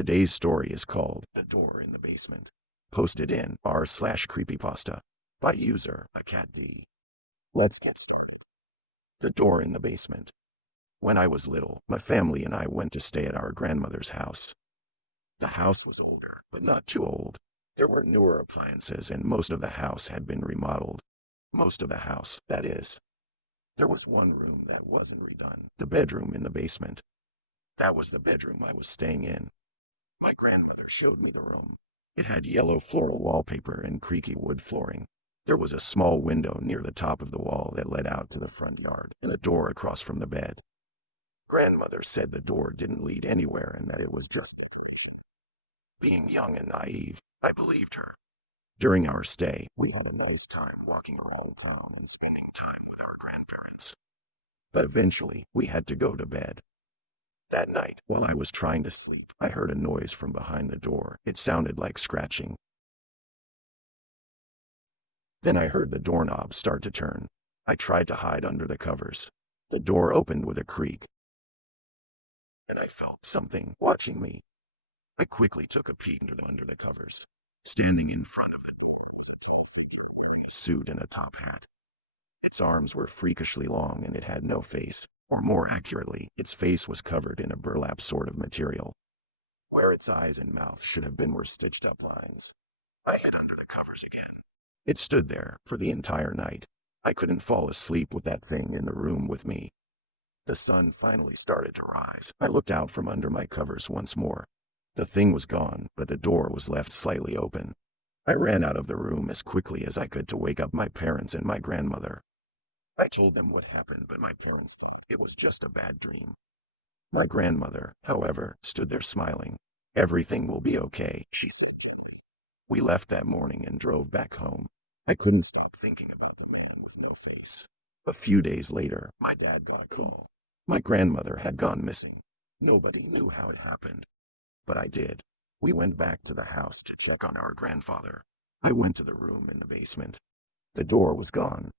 Today's story is called The Door in the Basement, posted in r/CreepyPasta by user ACatD. Let's get started. The Door in the Basement. When I was little, my family and I went to stay at our grandmother's house. The house was older, but not too old. There were newer appliances and most of the house had been remodeled. Most of the house, that is. There was one room that wasn't redone, the bedroom in the basement. That was the bedroom I was staying in. My grandmother showed me the room. It had yellow floral wallpaper and creaky wood flooring. There was a small window near the top of the wall that led out to the front yard and a door across from the bed. Grandmother said the door didn't lead anywhere and that it was just decoration. Being young and naive, I believed her. During our stay, we had a nice time walking around town and spending time with our grandparents. But eventually, we had to go to bed. That night, while I was trying to sleep, I heard a noise from behind the door. It sounded like scratching. Then I heard the doorknob start to turn. I tried to hide under the covers. The door opened with a creak, and I felt something watching me. I quickly took a peek under the covers. Standing in front of the door was a tall figure wearing a suit and a top hat. Its arms were freakishly long and it had no face, or more accurately, its face was covered in a burlap sort of material. Where its eyes and mouth should have been were stitched up lines. I hid under the covers again. It stood there for the entire night. I couldn't fall asleep with that thing in the room with me. The sun finally started to rise. I looked out from under my covers once more. The thing was gone, but the door was left slightly open. I ran out of the room as quickly as I could to wake up my parents and my grandmother. I told them what happened, but my parents thought it was just a bad dream. My grandmother, however, stood there smiling. "Everything will be okay," she said gently. We left that morning and drove back home. I couldn't stop thinking about the man with no face. A few days later, my dad got a call. My grandmother had gone missing. Nobody knew how it happened, but I did. We went back to the house to check on our grandfather. I went to the room in the basement. The door was gone.